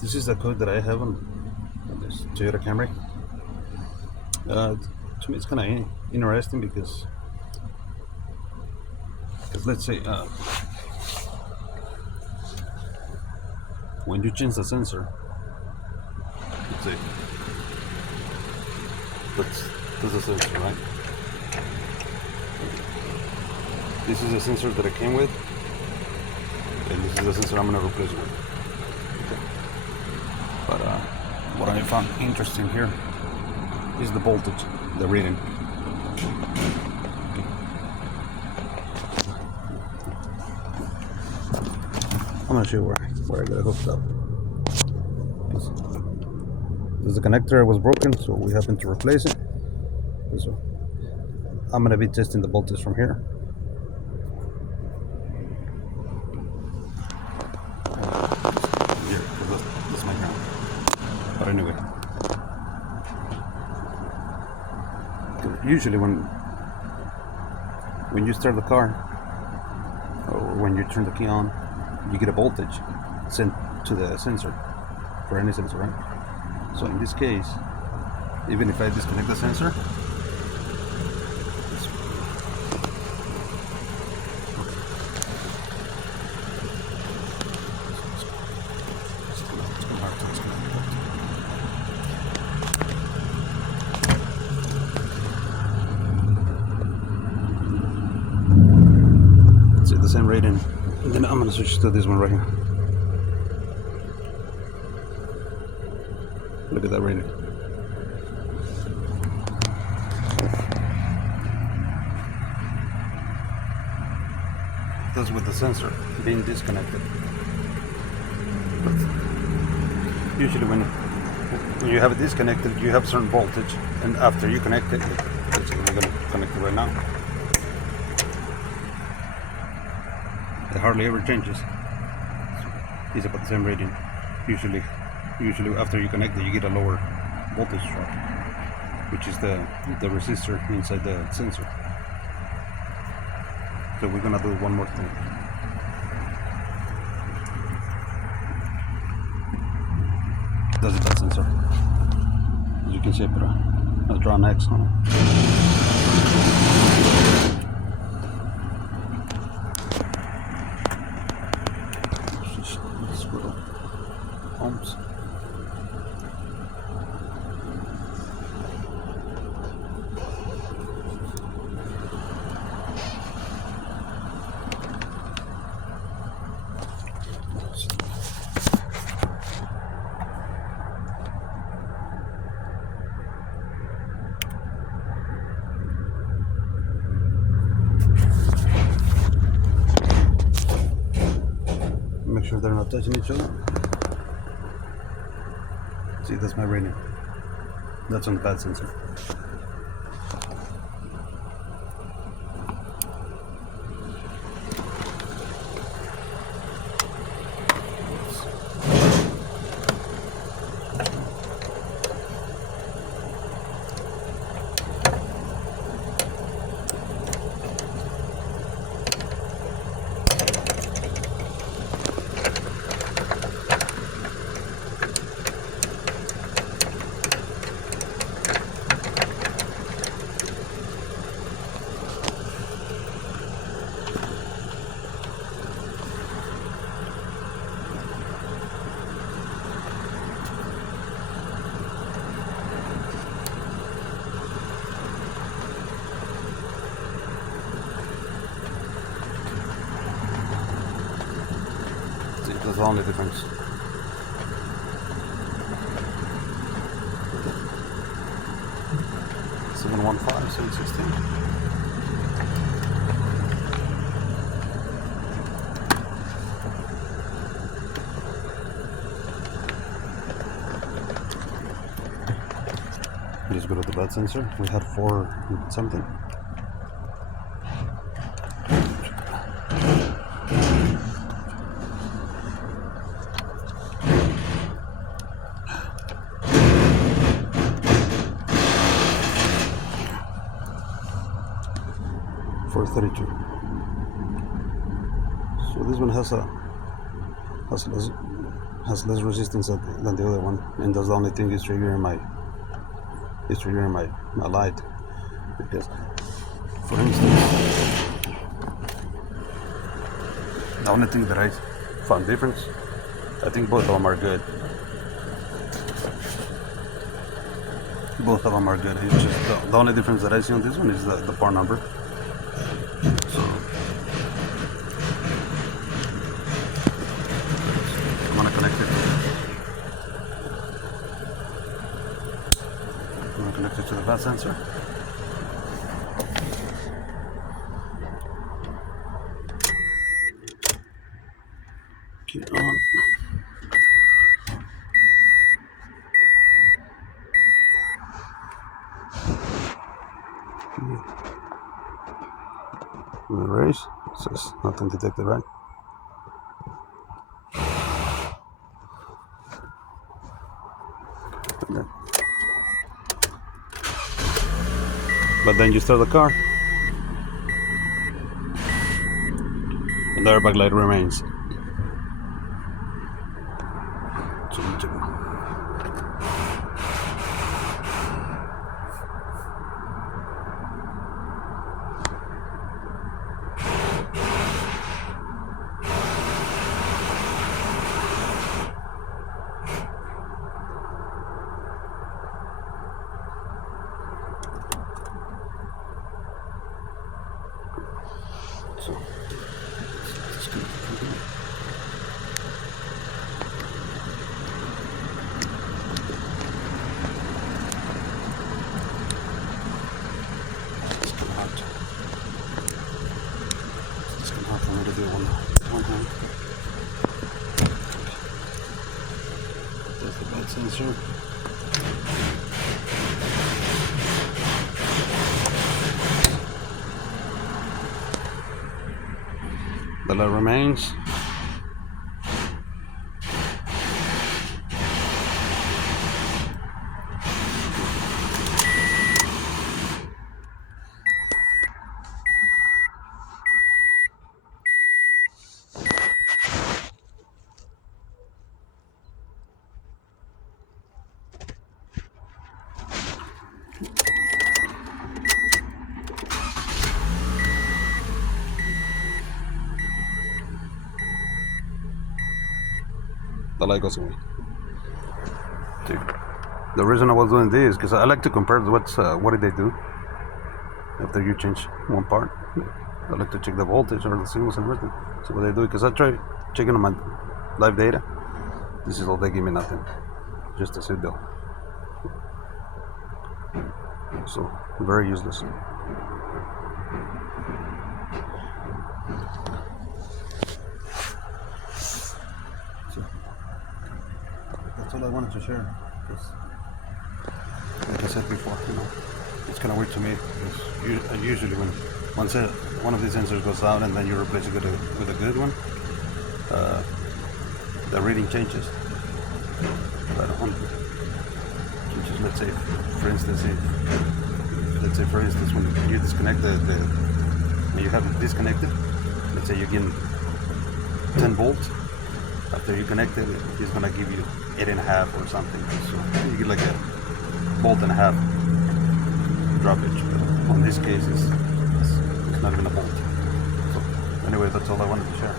This is the code that I have on this Toyota Camry. To me, it's kind of interesting because let's say when you change the sensor, let's say that's the sensor, right? This is the sensor that I came with, and this is the sensor I'm gonna replace it with. Okay. But what I found interesting here is the voltage, the reading. I'm gonna show you where I got it hooked up. Because the connector was broken, so we happened to replace it. So I'm gonna be testing the voltage from here. That's my ground. But anyway, usually when you start the car or when you turn the key on, you get a voltage sent to the sensor for any sensor, right? So in this case, even if I disconnect the sensor, it's the same rating, and then I'm gonna switch to this one right here. Look at that rating. That's with the sensor being disconnected. But usually when you have it disconnected, you have certain voltage, and after you connect it, we're gonna connect it right now. It hardly ever changes. It's about the same rating. Usually after you connect it, you get a lower voltage drop, which is the resistor inside the sensor. So we're gonna do one more thing. That's the bad sensor. As you can see, I put a draw an X on it. Squirrel. Ohms. Make sure they're not touching each other. See, that's my rating. That's on the bad sensor. That's the only difference. $715, $716. Just go to the bad sensor. We had 4 something. $432. So this one has a has less resistance than the other one, and that's the only thing is triggering my light. Because, for instance, the only thing that I found difference, I think both of them are good. Both of them are good. It's just the only difference that I see on this one is the part number. So I'm gonna connect it. I'm gonna connect it to the bat sensor. Get on. Erase. It says nothing detected, right? Okay. But then you start the car, and the airbag light remains. So you check. So let's go. It's gonna hard for me to do one hand. There's the bed sensor. The light remains. The light goes away. See, the reason I was doing this is because I like to compare what did they do after you change one part. I like to check the voltage or the signals and everything. So what they do, because I tried checking on my live data, this is all they give me, nothing, just a signal. So very useless. That's all I wanted to share. Because, like I said before, it's kind of weird to me because usually when one of these sensors goes out and then you replace it with a good one, the reading changes. But changes. Let's say, for instance, when you disconnect when you have it disconnected, let's say you're getting 10 volts. After you connect it, it's gonna give you 8.5 or something. So you get like a volt and a half droppage. But on this case, it's not even a volt. So anyway, that's all I wanted to share.